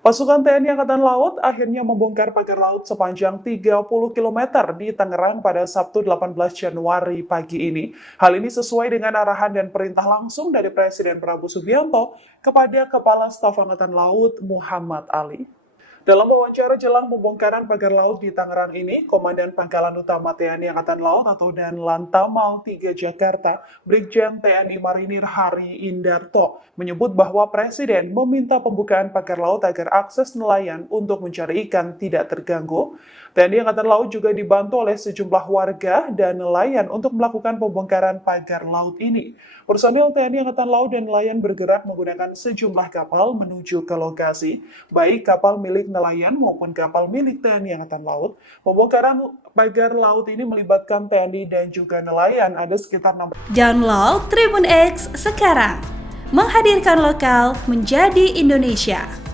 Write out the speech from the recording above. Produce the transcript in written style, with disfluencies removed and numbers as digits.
Pasukan TNI Angkatan Laut akhirnya membongkar pagar laut sepanjang 30 km di Tangerang pada Sabtu 18 Januari pagi ini. Hal ini sesuai dengan arahan dan perintah langsung dari Presiden Prabowo Subianto kepada Kepala Staf Angkatan Laut Muhammad Ali. Dalam wawancara jelang pembongkaran pagar laut di Tangerang ini, Komandan Pangkalan Utama TNI Angkatan Laut atau Dan Lantamal 3 Jakarta, Brigjen TNI Marinir Hari Indarto, menyebut bahwa Presiden meminta pembukaan pagar laut agar akses nelayan untuk mencari ikan tidak terganggu. TNI Angkatan Laut juga dibantu oleh sejumlah warga dan nelayan untuk melakukan pembongkaran pagar laut ini. Personil TNI Angkatan Laut dan nelayan bergerak menggunakan sejumlah kapal menuju ke lokasi, baik kapal milik nelayan maupun kapal milik TNI Angkatan Laut. Pembongkaran pagar laut ini melibatkan TNI dan juga nelayan. Ada sekitar 6. Download Tribun X sekarang, menghadirkan lokal menjadi Indonesia.